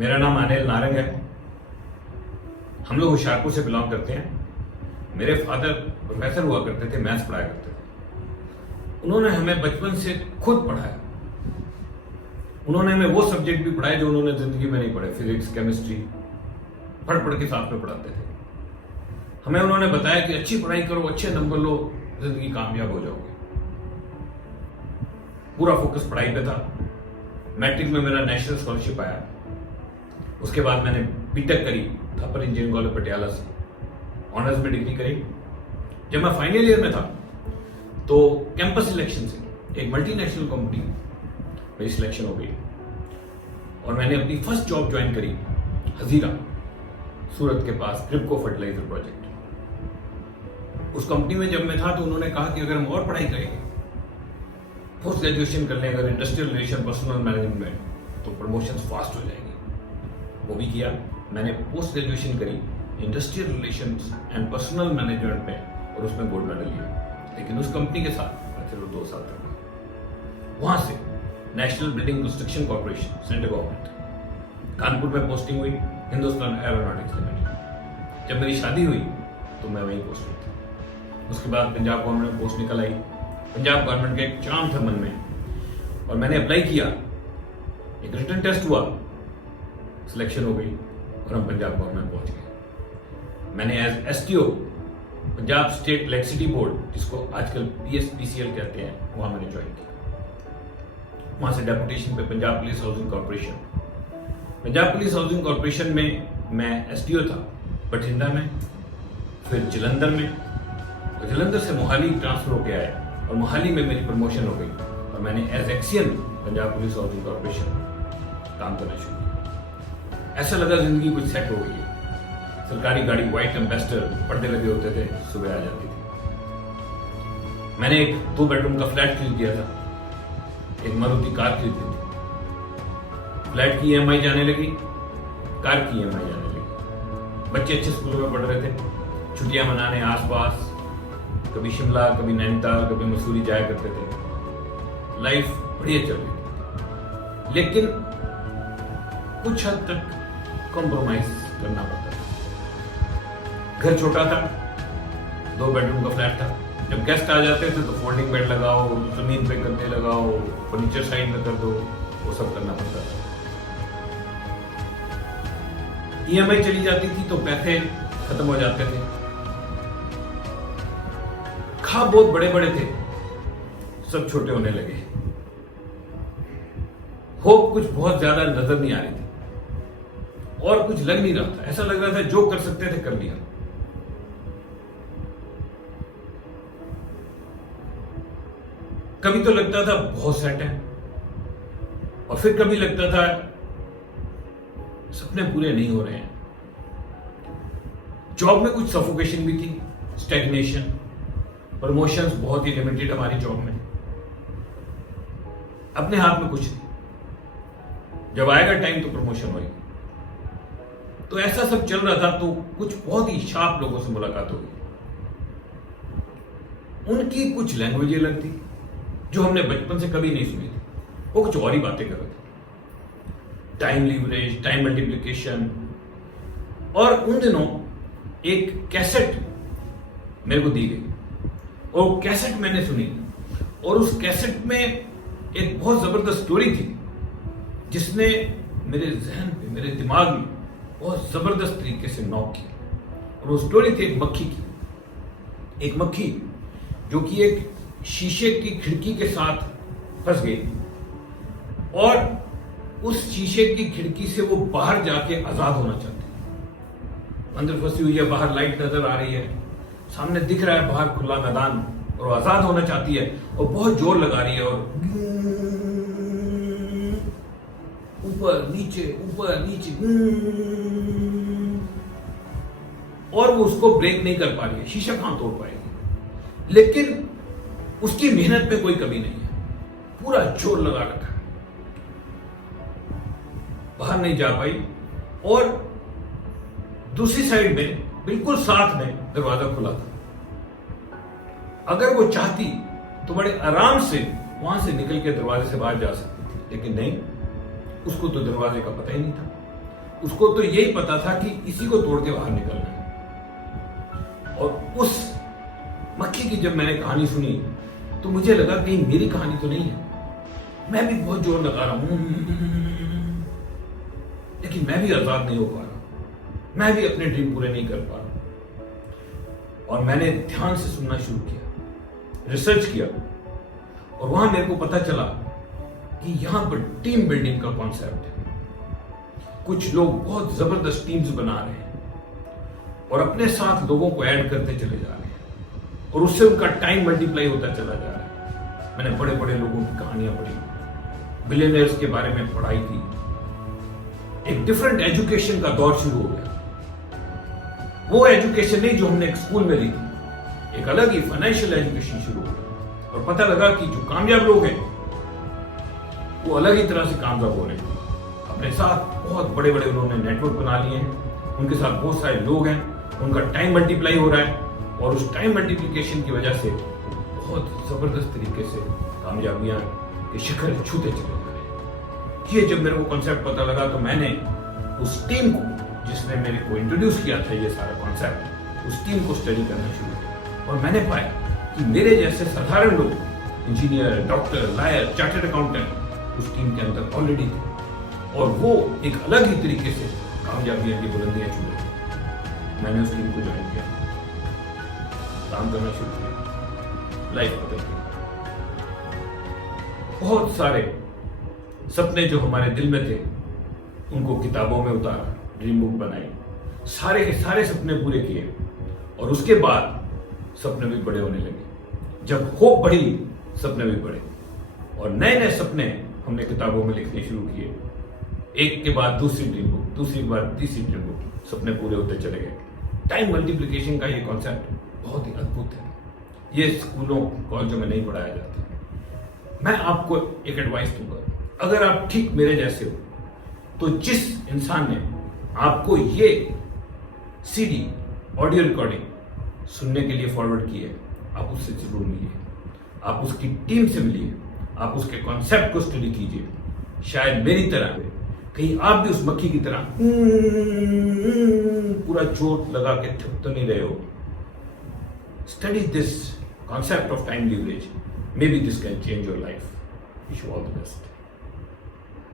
मेरा नाम अनिल नारंग है। हम लोग होशियारपुर से बिलोंग करते हैं। मेरे फादर प्रोफेसर हुआ करते थे, मैथ्स पढ़ाया करते थे। उन्होंने हमें बचपन से खुद पढ़ाया। उन्होंने हमें वो सब्जेक्ट भी पढ़ाए जो उन्होंने जिंदगी में नहीं पढ़े, फिजिक्स, केमिस्ट्री पढ़ पढ़ के साथ में पढ़ाते थे। हमें उन्होंने बताया कि अच्छी पढ़ाई करो, अच्छे नंबर लो, जिंदगी कामयाब हो जाओगे। पूरा फोकस पढ़ाई पे था। मैट्रिक में मेरा नेशनल स्कॉलरशिप आया। उसके बाद मैंने बीटेक करी थापर इंजीनियरिंग कॉलेज पटियाला से, ऑनर्स में डिग्री करी। जब मैं फाइनल ईयर में था तो कैंपस सिलेक्शन से एक मल्टीनेशनल कंपनी मेरी सिलेक्शन हो गई और मैंने अपनी फर्स्ट जॉब ज्वाइन करी हजीरा, सूरत के पास क्रिप्को फर्टिलाइजर प्रोजेक्ट। उस कंपनी में जब मैं था तो उन्होंने कहा कि अगर हम और पढ़ाई करेंगे, पोस्ट ग्रेजुएशन कर लें अगर इंडस्ट्रियल रिलेशन, पर्सनल मैनेजमेंट, तो प्रमोशन फास्ट हो जाएंगे। वो भी किया। मैंने पोस्ट ग्रेजुएशन करी industrial relations and personal management में और उसमें गोल्ड मेडल लिया। लेकिन उस कंपनी के साथ मैं सिर्फ 2 साल तक। वहां से national building construction corporation, central government, Kanpur में पोस्टिंग हुई, हिंदुस्तान एरोनॉटिक्स लिमिटेड। जब मेरी शादी हुई तो मैं वहीं पोस्ट हुई थी। उसके बाद पंजाब गवर्नमेंट में पोस्ट निकल आई। पंजाब गवर्नमेंट का एक चाम था मन में और मैंने अप्लाई किया। एक रिटन टेस्ट हुआ, सिलेक्शन हो गई और हम पंजाब गवर्नमेंट पहुंच गए। मैंने as STO Punjab state electricity board, जिसको आजकल पीएसपीसीएल कहते हैं, वहां मैंने ज्वाइन किया। वहां से डेपुटेशन पे Punjab police housing corporation. Punjab police housing corporation में मैं एसटीओ था बठिंडा में, फिर जलंधर में, और जलंधर से मोहाली ट्रांसफर होकर आया और मोहाली में मेरी प्रमोशन हो गई और मैंने as एक्सियन Punjab police housing corporation काम करना शुरू किया। ऐसा लगा जिंदगी कुछ सेट हो गई है। सरकारी गाड़ी व्हाइट एम्बेसडर, पर्दे लगे होते थे, सुबह आ जाती थी। मैंने एक 2 बेडरूम का फ्लैट खरीद दिया था, एक मारुति कार खरीदी थी। फ्लैट की ईएमआई जाने लगी, कार की ईएमआई जाने लगी। बच्चे अच्छे स्कूलों में पढ़ रहे थे। छुट्टियां मनाने आसपास कभी शिमला, कभी नैनीताल, कभी मसूरी जाया करते थे। लाइफ बढ़िया चल रही थी, लेकिन कुछ हद तक कॉम्प्रोमाइज करना पड़ता था। घर छोटा था, 2 बेडरूम का फ्लैट था। जब गेस्ट आ जाते थे तो फोल्डिंग बेड लगाओ, जमीन पे गद्दे लगाओ, फर्नीचर साइड में कर दो, वो सब करना पड़ता था। ईएमआई चली जाती थी तो पैसे खत्म हो जाते थे। ख्वाब बहुत बड़े बड़े थे, सब छोटे होने लगे। होप कुछ बहुत ज्यादा नजर नहीं आ रही थी और कुछ लग नहीं रहा था। ऐसा लग रहा था जो कर सकते थे कर लिया। कभी तो लगता था बहुत सेट है और फिर कभी लगता था सपने पूरे नहीं हो रहे हैं। जॉब में कुछ सफोकेशन भी थी, स्टैग्नेशन, प्रमोशंस बहुत ही लिमिटेड हमारी जॉब में, अपने हाथ में कुछ नहीं। जब आएगा टाइम तो प्रमोशन होगी। तो ऐसा सब चल रहा था तो कुछ बहुत ही शार्प लोगों से मुलाकात होगी। उनकी कुछ लैंग्वेज अलग थी जो हमने बचपन से कभी नहीं सुनी थी। वो कुछ और ही बातें कर रहे थे, टाइम लीवरेज, टाइम मल्टीप्लिकेशन। और उन दिनों एक कैसेट मेरे को दी गई और वो कैसेट मैंने सुनी और उस कैसेट में एक बहुत जबरदस्त स्टोरी थी जिसने मेरे जहन पे, मेरे दिमाग में बहुत जबरदस्त तरीके से नॉक किया। और वो स्टोरी थी एक मक्खी की। एक मक्खी जो कि एक शीशे की खिड़की के साथ फंस गई और उस शीशे की खिड़की से वो बाहर जाके आजाद होना चाहती है। अंदर फंसी हुई है, बाहर लाइट नजर आ रही है, सामने दिख रहा है बाहर खुला मैदान, और वो आजाद होना चाहती है और बहुत जोर लगा रही है और ऊपर नीचे और वो उसको ब्रेक नहीं कर पा रही है। शीशा कहां तोड़ पाएगी, लेकिन उसकी मेहनत में कोई कमी नहीं है, पूरा जोर लगा रखा है, बाहर नहीं जा पाई। और दूसरी साइड में बिल्कुल साथ में दरवाजा खुला था। अगर वो चाहती तो बड़े आराम से वहां से निकल के दरवाजे से बाहर जा सकती थी, लेकिन नहीं, उसको तो दरवाजे का पता ही नहीं था। उसको तो यही पता था कि इसी को तोड़ के बाहर निकलना है। और उस मक्खी की जब मैंने कहानी सुनी तो मुझे लगा कहीं मेरी कहानी तो नहीं है। मैं भी बहुत जोर लगा रहा हूं, लेकिन मैं भी आजाद नहीं हो पा रहा, मैं भी अपने ड्रीम पूरे नहीं कर पा रहा। और मैंने ध्यान से सुनना शुरू किया, रिसर्च किया, और वहां मेरे को पता चला कि यहां पर टीम बिल्डिंग का कॉन्सेप्ट है। कुछ लोग बहुत जबरदस्त टीम्स बना रहे हैं और अपने साथ लोगों को ऐड करते चले जा रहे हैं, और उससे उनका टाइम मल्टीप्लाई होता चला जा रहा है। मैंने बड़े बड़े लोगों की कहानियां पढ़ी, बिलियनियर्स के बारे में पढ़ाई की। एक डिफरेंट एजुकेशन का दौर शुरू हो गया। वो एजुकेशन नहीं जो हमने एक स्कूल में ली थी, एक अलग ही फाइनेंशियल एजुकेशन शुरू हो गया। और पता लगा कि जो कामयाब लोग हैं वो अलग ही तरह से कामयाब हो रहे हैं। अपने साथ बहुत बड़े बड़े उन्होंने नेटवर्क बना लिए हैं, उनके साथ बहुत सारे लोग हैं, उनका टाइम मल्टीप्लाई हो रहा है, और उस टाइम मल्टीप्लिकेशन की वजह से बहुत जबरदस्त तरीके से कामयाबियां के शिखर छूते चले जा रहे हैं। ये जब मेरे को कॉन्सेप्ट पता लगा तो मैंने उस टीम को, जिसने मेरे को इंट्रोड्यूस किया था ये सारा कॉन्सेप्ट, उस टीम को स्टडी करना शुरू किया। और मैंने पाया कि मेरे जैसे साधारण लोग, engineer, doctor, lawyer, chartered accountant, उस टीम के अंदर ऑलरेडी थे, और वो एक अलग ही तरीके से कामयाबियां की बुलंदियां छू रहे थे। मैंने उस टीम को ज्वाइन किया, काम करना शुरू किया, लाइफ बदल गई। बहुत सारे सपने जो हमारे दिल में थे उनको किताबों में उतारा, ड्रीम बुक बनाई, सारे के सारे सपने पूरे किए, और उसके बाद सपने भी बड़े होने लगे। जब होप बढ़ी, सपने भी बढ़े, और नए नए सपने हमने किताबों में लिखने शुरू किए। एक के बाद दूसरी ड्रीम बुक, दूसरी के बाद तीसरी ड्रीम बुक, सपने पूरे होते चले गए। टाइम मल्टीप्लिकेशन का ये कॉन्सेप्ट बहुत ही अद्भुत है। ये स्कूलों कॉलेजों में नहीं पढ़ाया जाता। मैं आपको एक एडवाइस दूंगा, अगर आप ठीक मेरे जैसे हो तो जिस इंसान ने आपको ये सीडी ऑडियो रिकॉर्डिंग सुनने के लिए फॉरवर्ड की है, आप उससे जरूर मिलिए, आप उसकी टीम से मिलिए, आप उसके कॉन्सेप्ट को स्टडी कीजिए। शायद मेरी तरह कहीं आप भी उस मक्खी की तरह पूरा चोट लगा के थक तो नहीं रहे हो। Study this concept of time leverage. Maybe this can change your life. Wish you all the best.